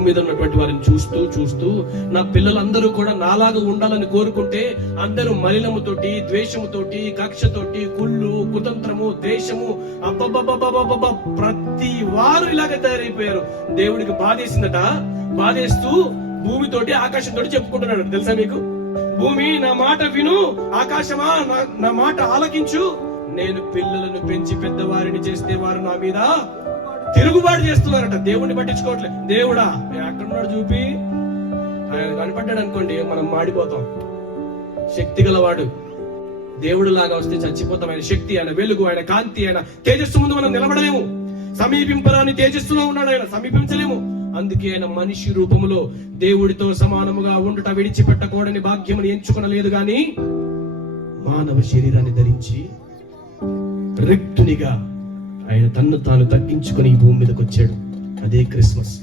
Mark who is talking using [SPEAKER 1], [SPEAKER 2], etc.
[SPEAKER 1] మీద ఉన్నటువంటి వారిని చూస్తూ చూస్తూ నా పిల్లలందరూ కూడా నాలాగా ఉండాలని కోరుకుంటే అందరూ మలినముతోటి ద్వేషముతోటి కక్షతోటి కుళ్ళు కుతంత్రము ద్వేషము అబ్బబ్బబ్బబ్బబ్బ ప్రతి వారు ఇలాగే తయారైపోయారు. దేవుడికి బాధేసిందట బాధేస్తూ భూమితోటి ఆకాశంతోటి చెప్పుకుంటున్నాడు. తెలుసా మీకు? భూమి నా మాట విను ఆకాశమా నా- నా మాట ఆలకించు. నేను పిల్లలను పెంచి పెద్దవారిని చేస్తే వారు నా మీద తిరుగుబాటు చేస్తున్నారట. దేవుడిని పట్టించుకోవట్లేదు. దేవుడా ఎక్కడున్నాడు చూపి ఆయన కనపడ్డాడు అనుకోండి మనం మాడిపోతాం. శక్తి గలవాడు దేవుడు లాగా వస్తే చచ్చిపోతాం ఆయన శక్తి ఆయన వెలుగు ఆయన కాంతి ఆయన తేజస్సు ముందు మనం నిలబడలేము. సమీపింపరాని తేజస్సులో ఉన్నాడు ఆయన సమీపించలేము. అందుకే ఆయన మనిషి రూపములో దేవుడితో సమానముగా ఉండుట విడిచిపెట్టకూడని భాగ్యమును ఎంచుకొనలేదు గాని మానవ శరీరాన్ని ధరించి రిక్తునిగా ఆయన తన్ను తాను తగ్గించుకొని ఈ భూమి మీదకి వచ్చాడు అదే క్రిస్మస్.